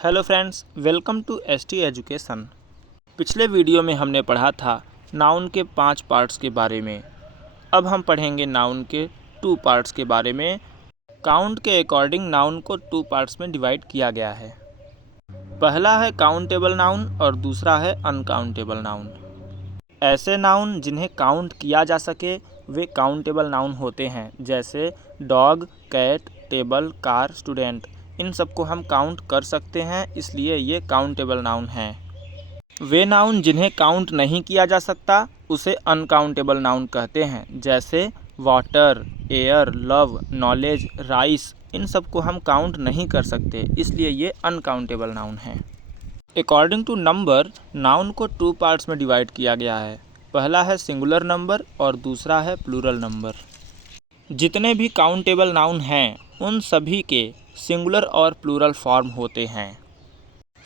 Hello friends, welcome to ST education. पिछले video में हमने पढ़ा था नाउन के 5 पार्ट्स के बारे में। अब हम पढ़ेंगे नाउन के 2 पार्ट्स के बारे में। काउंट के अकॉर्डिंग नाउन को 2 पार्ट्स में डिवाइड किया गया है। पहला है काउंटेबल नाउन और दूसरा है अनकाउंटेबल नाउन। ऐसे नाउन जिन्हें काउंट किया जा सके वे काउंटेबल नाउन होते हैं, जैसे dog, cat, table, car, student. इन सबको हम काउंट कर सकते हैं, इसलिए ये काउंटेबल नाउन हैं। वे नाउन जिन्हें काउंट नहीं किया जा सकता उसे अनकाउंटेबल नाउन कहते हैं, जैसे water, air, love, knowledge, rice. इन सबको हम काउंट नहीं कर सकते, इसलिए ये अनकाउंटेबल नाउन हैं। अकॉर्डिंग टू नंबर, नाउन को 2 पार्ट्स में डिवाइड किया गया है। पहला है सिंगुलर नंबर और दूसरा है प्लूरल नंबर। जितने भी काउंटेबल नाउन हैं उन सभी के सिंगुलर और प्लूरल फॉर्म होते हैं।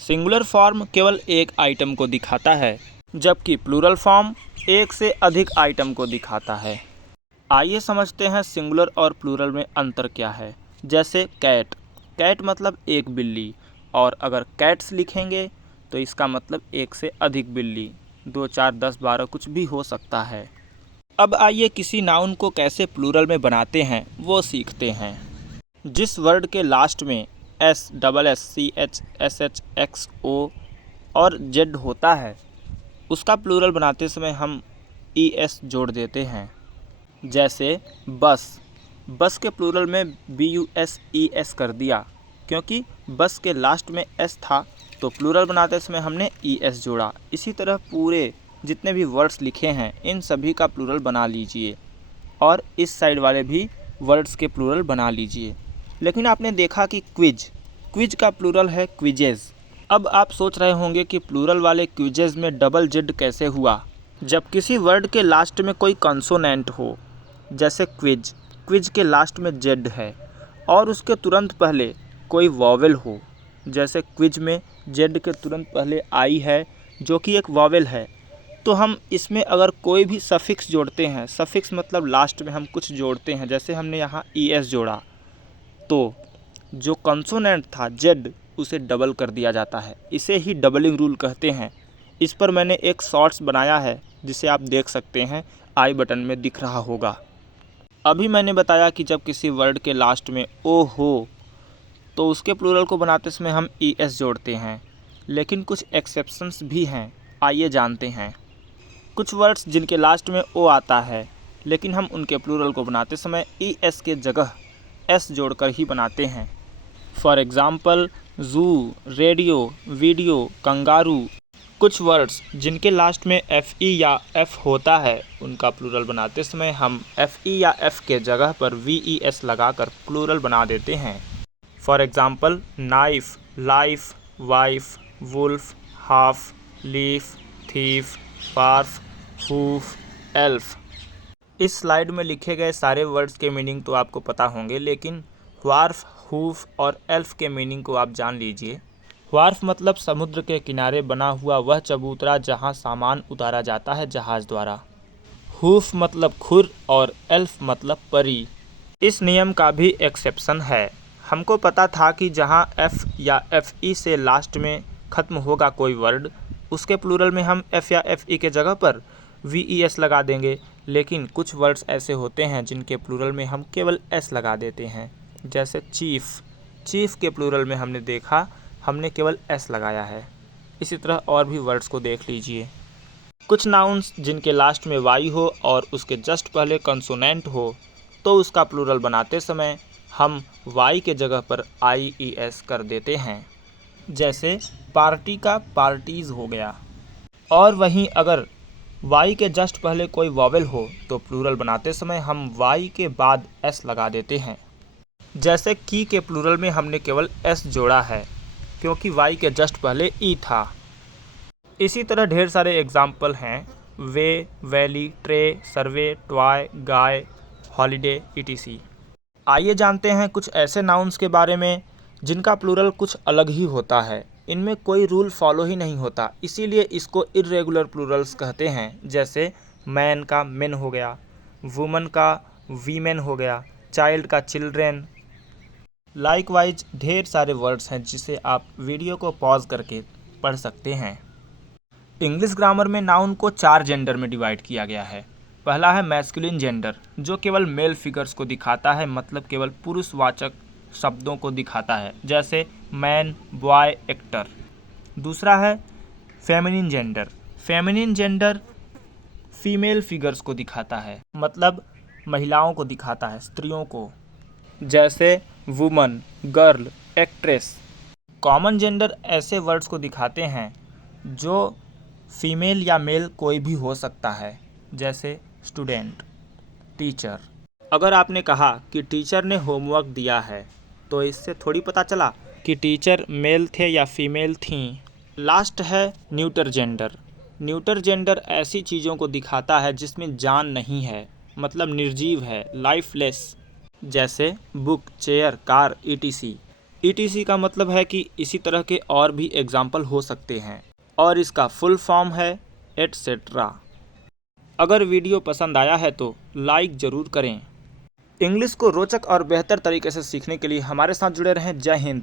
सिंगुलर फॉर्म केवल एक आइटम को दिखाता है, जबकि प्लूरल फॉर्म एक से अधिक आइटम को दिखाता है। आइए समझते हैं सिंगुलर और प्लूरल में अंतर क्या है। जैसे कैट, कैट मतलब एक बिल्ली, और अगर कैट्स लिखेंगे तो इसका मतलब एक से अधिक बिल्ली, 2, 4, 10, 12 कुछ भी हो सकता है। अब आइए किसी नाउन को कैसे प्लूरल में बनाते हैं वो सीखते हैं। जिस वर्ड के लास्ट में S, double S, C H, S H, X, O और जेड होता है उसका प्लूरल बनाते समय हम ई एस जोड़ देते हैं। जैसे बस, बस के प्लूरल में B U S E S कर दिया, क्योंकि बस के लास्ट में एस था तो प्लूरल बनाते समय हमने ई एस जोड़ा। इसी तरह पूरे जितने भी वर्ड्स लिखे हैं इन सभी का प्लूरल बना लीजिए और इस साइड वाले भी वर्ड्स के प्लूरल बना लीजिए। लेकिन आपने देखा कि क्विज, क्विज का प्लूरल है क्विजेज। अब आप सोच रहे होंगे कि प्लूरल वाले क्विजेज में डबल जेड कैसे हुआ। जब किसी वर्ड के लास्ट में कोई कंसोनेंट हो, जैसे क्विज, क्विज के लास्ट में जेड है, और उसके तुरंत पहले कोई वॉवेल हो, जैसे क्विज में जेड के तुरंत पहले आई है जो कि एक वॉवेल है, तो हम इसमें अगर कोई भी सफिक्स जोड़ते हैं, सफिक्स मतलब लास्ट में हम कुछ जोड़ते हैं, जैसे हमने यहाँ ई एस जोड़ा, तो जो कंसोनेंट था जेड उसे डबल कर दिया जाता है। इसे ही डबलिंग रूल कहते हैं। इस पर मैंने एक शॉर्ट्स बनाया है जिसे आप देख सकते हैं, आई बटन में दिख रहा होगा। अभी मैंने बताया कि जब किसी वर्ड के लास्ट में ओ हो तो उसके प्लूरल को बनाते समय हम ई एस जोड़ते हैं, लेकिन कुछ एक्सेप्शंस भी हैं, आइए जानते हैं। कुछ वर्ड्स जिनके लास्ट में ओ आता है लेकिन हम उनके प्लूरल को बनाते समय ई एस के जगह एस जोड़कर ही बनाते हैं। For example zoo, radio, video, kangaroo. कुछ वर्ड्स जिनके लास्ट में एफ ई या एफ होता है उनका प्लूरल बनाते समय हम एफ ई या एफ के जगह पर वी ई एस लगाकर प्लूरल बना देते हैं। For example knife, life, wife, wolf, half, leaf, thief, parf, hoof, elf. इस स्लाइड में लिखे गए सारे वर्ड्स के मीनिंग तो आपको पता होंगे, लेकिन वार्फ, हूफ और एल्फ के मीनिंग को आप जान लीजिए। वार्फ मतलब समुद्र के किनारे बना हुआ वह चबूतरा जहां सामान उतारा जाता है जहाज़ द्वारा। हूफ मतलब खुर और एल्फ मतलब परी। इस नियम का भी एक्सेप्शन है। हमको पता था कि जहां एफ या एफ ई से लास्ट में ख़त्म होगा कोई वर्ड, उसके प्लूरल में हम एफ या एफ ई के जगह पर वी ई एस लगा देंगे, लेकिन कुछ वर्ड्स ऐसे होते हैं जिनके प्लूरल में हम केवल एस लगा देते हैं। जैसे चीफ़, चीफ़ के प्लूरल में हमने देखा हमने केवल एस लगाया है। इसी तरह और भी वर्ड्स को देख लीजिए। कुछ नाउन्स जिनके लास्ट में वाई हो और उसके जस्ट पहले कंसोनेंट हो, तो उसका प्लूरल बनाते समय हम वाई के जगह पर आई ई एस कर देते हैं। जैसे पार्टी का पार्टीज़ हो गया। और वहीं अगर वाई के जस्ट पहले कोई वॉवेल हो तो प्लूरल बनाते समय हम वाई के बाद एस लगा देते हैं। जैसे की के प्लूरल में हमने केवल एस जोड़ा है क्योंकि वाई के जस्ट पहले ई था। इसी तरह ढेर सारे एग्जाम्पल हैं, वे, वैली, ट्रे, सर्वे, टॉय, गाय, हॉलीडे, ईटीसी। आइए जानते हैं कुछ ऐसे नाउन्स के बारे में जिनका प्लूरल कुछ अलग ही होता है। इनमें कोई रूल फॉलो ही नहीं होता, इसीलिए इसको इर्रेगुलर प्लूरल्स कहते हैं। जैसे मैन का मेन हो गया, वुमन का वीमेन हो गया, चाइल्ड का चिल्ड्रेन। लाइकवाइज ढेर सारे वर्ड्स हैं जिसे आप वीडियो को पॉज करके पढ़ सकते हैं। इंग्लिश ग्रामर में नाउन को 4 जेंडर में डिवाइड किया गया है। पहला है मैस्कुलिन जेंडर, जो केवल मेल फिगर्स को दिखाता है, मतलब केवल पुरुषवाचक शब्दों को दिखाता है, जैसे मैन, बॉय, एक्टर। दूसरा है feminine gender. Feminine gender female figures को दिखाता है, मतलब महिलाओं को दिखाता है, स्त्रियों को, जैसे woman, girl, actress. Common gender ऐसे वर्ड्स को दिखाते हैं जो फीमेल या मेल कोई भी हो सकता है, जैसे स्टूडेंट, टीचर। अगर आपने कहा कि टीचर ने होमवर्क दिया है, तो इससे थोड़ी पता चला कि टीचर मेल थे या फीमेल थीं। लास्ट है न्यूटर जेंडर। न्यूटर जेंडर ऐसी चीज़ों को दिखाता है जिसमें जान नहीं है, मतलब निर्जीव है, लाइफलेस, जैसे book, chair, car, etc. Etc का मतलब है कि इसी तरह के और भी एग्जाम्पल हो सकते हैं, और इसका फुल फॉर्म है एटसेट्रा। अगर वीडियो पसंद आया है तो लाइक ज़रूर करें। इंग्लिश को रोचक और बेहतर तरीके से सीखने के लिए हमारे साथ जुड़े रहें। जय हिंद।